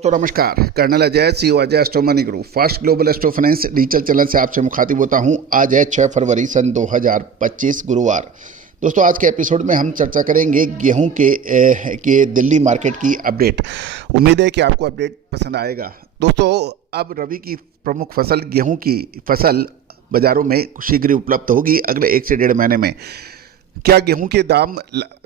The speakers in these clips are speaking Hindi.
दोस्तों नमस्कार। Colonel Ajay, CEO Ajay astro money group fast global astro finance digital channel से आपसे मुखातिब होता हूं। आज है 6 फरवरी सन 2025 गुरुवार। दोस्तों आज के एपिसोड में हम चर्चा करेंगे गेहूं के दिल्ली मार्केट की अपडेट। उम्मीद है कि आपको अपडेट पसंद आएगा। दोस्तों अब रबी की प्रमुख फसल गेहूं की फसल बाज़ारों में शीघ्र ही उपलब्ध होगी अगले 1 से 1.5 महीने में। क्या गेहूं के दाम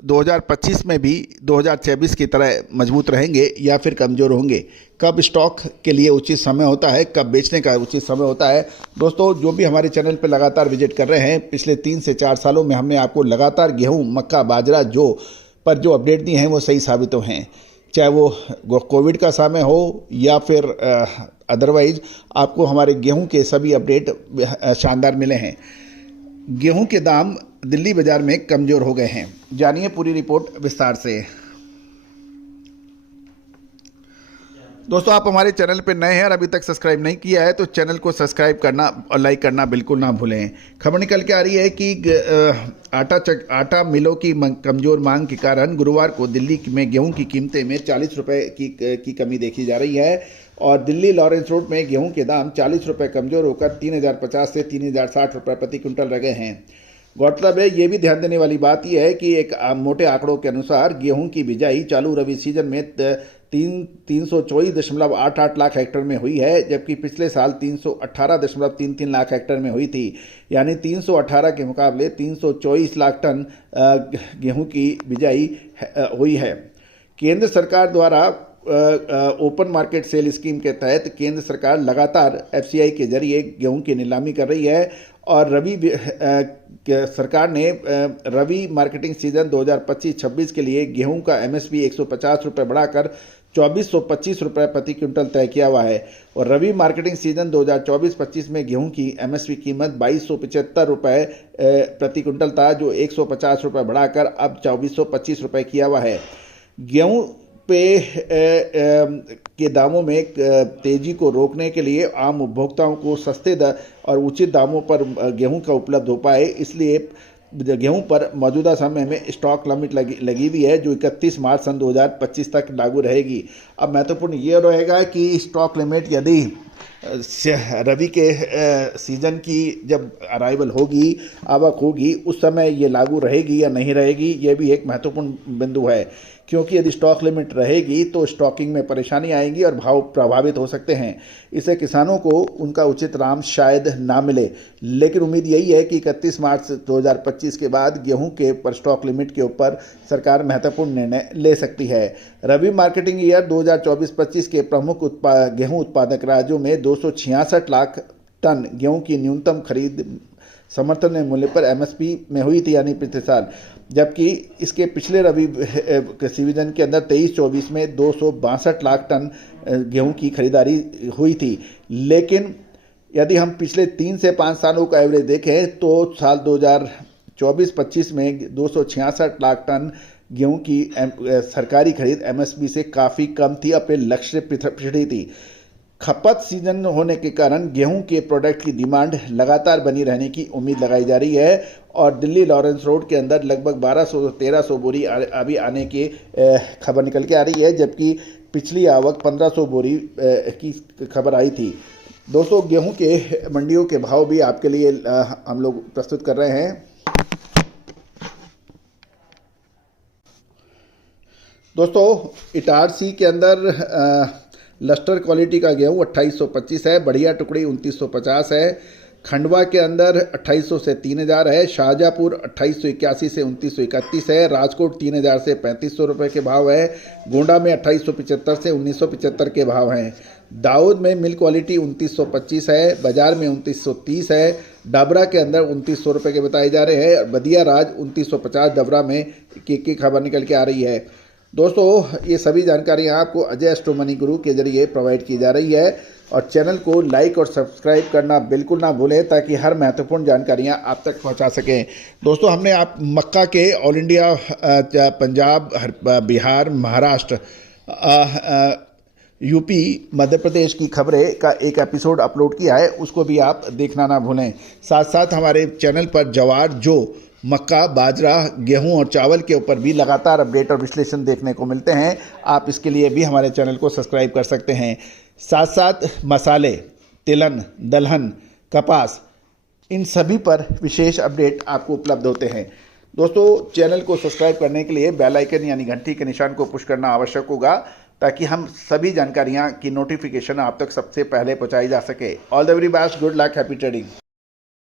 2025 में भी 2024 की तरह मजबूत रहेंगे या फिर कमज़ोर होंगे? कब स्टॉक के लिए उचित समय होता है, कब बेचने का उचित समय होता है? दोस्तों जो भी हमारे चैनल पर लगातार विजिट कर रहे हैं, पिछले 3 से 4 सालों में हमने आपको लगातार गेहूं, मक्का, बाजरा जो अपडेट दिए हैं वो सही साबित हुए हैं। चाहे वो कोविड का समय हो या फिर अदरवाइज आपको हमारे गेहूं के सभी अपडेट शानदार मिले हैं। गेहूं के दाम दिल्ली बाजार में कमजोर हो गए हैं। जानिए पूरी रिपोर्ट विस्तार से। दोस्तों आप हमारे चैनल पर नए हैं और अभी तक सब्सक्राइब नहीं किया है तो चैनल को सब्सक्राइब करना और लाइक करना बिल्कुल ना भूलें। खबर निकल के आ रही है कि आटा मिलों की कमजोर मांग के कारण गुरुवार को दिल्ली में गेहूं की कीमतें में 40 रुपये की कमी देखी जा रही है और दिल्ली लॉरेंस रोड में गेहूं के दाम 40 रुपये कमजोर होकर 3050 से 3060 रुपये प्रति क्विंटल रह गए हैं। गौरतलब है, ये भी ध्यान देने वाली बात यह है कि एक मोटे आंकड़ों के अनुसार गेहूं की बिजाई चालू रबी सीजन में 324.88 लाख हेक्टेयर में हुई है, जबकि पिछले साल 318.33 लाख हेक्टेयर में हुई थी। यानी 318 के मुकाबले 324 लाख टन गेहूं की बिजाई हुई है। केंद्र सरकार द्वारा ओपन मार्केट सेल स्कीम के तहत केंद्र सरकार लगातार एफसीआई के जरिए गेहूं की नीलामी कर रही है और सरकार ने रबी मार्केटिंग सीजन 2025-26 के लिए गेहूं का एमएसपी 150 रुपये बढ़ाकर 2425 रुपये प्रति क्विंटल तय किया हुआ है और रबी मार्केटिंग सीजन 2024-25 में गेहूं की एमएसपी कीमत 2275 रुपये प्रति क्विंटल था, जो 150 रुपये बढ़ाकर अब 2425 रुपये किया हुआ है। गेहूं के दामों में तेजी को रोकने के लिए आम उपभोक्ताओं को सस्ते और उचित दामों पर गेहूं का उपलब्ध हो पाए, इसलिए गेहूं पर मौजूदा समय में स्टॉक लिमिट लगी हुई है जो 31 मार्च सन 2025 तक लागू रहेगी। अब महत्वपूर्ण ये रहेगा कि स्टॉक लिमिट यदि रबी के सीजन की जब अराइवल होगी, आवक होगी, उस समय ये लागू रहेगी या नहीं रहेगी, ये भी एक महत्वपूर्ण बिंदु है, क्योंकि यदि स्टॉक लिमिट रहेगी तो स्टॉकिंग में परेशानी आएगी और भाव प्रभावित हो सकते हैं। इससे किसानों को उनका उचित दाम शायद ना मिले, लेकिन उम्मीद यही है कि 31 मार्च 2025 के बाद गेहूं के पर स्टॉक लिमिट के ऊपर सरकार महत्वपूर्ण निर्णय ले सकती है। रबी मार्केटिंग ईयर 2024-25 के प्रमुख गेहूं उत्पादक राज्यों में 266 लाख टन गेहूं की न्यूनतम खरीद समर्थन मूल्य पर एमएसपी में हुई थी, यानी पिछले साल, जबकि इसके पिछले रबी सीजन के अंदर 23-24 में 262 लाख टन गेहूं की खरीदारी हुई थी। लेकिन यदि हम पिछले 3 से 5 सालों का एवरेज देखें तो साल 2024-25 में 266 लाख टन गेहूं की सरकारी खरीद एमएसपी से काफ़ी कम थी, अपने लक्ष्य पिछड़ी थी। खपत सीजन होने के कारण गेहूं के प्रोडक्ट की डिमांड लगातार बनी रहने की उम्मीद लगाई जा रही है और दिल्ली लॉरेंस रोड के अंदर लगभग 1200-1300 बोरी अभी आने की खबर निकल के आ रही है, जबकि पिछली आवक 1500 बोरी की खबर आई थी। दोस्तों गेहूं के मंडियों के भाव भी आपके लिए हम लोग प्रस्तुत कर रहे हैं। दोस्तों इटारसी के अंदर लस्टर क्वालिटी का गेहूं 2825 है, बढ़िया टुकड़ी 2950 है, खंडवा के अंदर 2800 से 3000 है, शाहजहाँपुर 2881 से 2931 है, राजकोट 3000 से 3500 रुपये के भाव है, गोंडा में 2875 से 1975 के भाव हैं, दाऊद में मिल क्वालिटी 2925 है, बाजार में 2930 है, डबरा के अंदर 2900 रुपये के बताए जा रहे हैं, बदिया राज 2950 डबरा में की खबर निकल के आ रही है। दोस्तों ये सभी जानकारियाँ आपको अजय एस्ट्रो मनी गुरु के जरिए प्रोवाइड की जा रही है और चैनल को लाइक और सब्सक्राइब करना बिल्कुल ना भूलें ताकि हर महत्वपूर्ण जानकारियाँ आप तक पहुंचा सकें। दोस्तों हमने आप मक्का के all India Punjab, Bihar, Maharashtra, UP, Madhya Pradesh की खबरें का एक एपिसोड अपलोड किया है, उसको भी आप देखना ना भूलें। साथ साथ हमारे चैनल पर जवार मक्का, बाजरा, गेहूं और चावल के ऊपर भी लगातार अपडेट और विश्लेषण देखने को मिलते हैं। आप इसके लिए भी हमारे चैनल को सब्सक्राइब कर सकते हैं। साथ साथ मसाले, तिलहन, दलहन, कपास, इन सभी पर विशेष अपडेट आपको उपलब्ध होते हैं। दोस्तों, चैनल को सब्सक्राइब करने के लिए बेल आइकन यानी घंटी के निशान को पुश करना आवश्यक होगा, ताकि हम सभी जानकारियां की नोटिफिकेशन आप तक सबसे पहले पहुंचाई जा सके। All the very best, good luck, happy trading.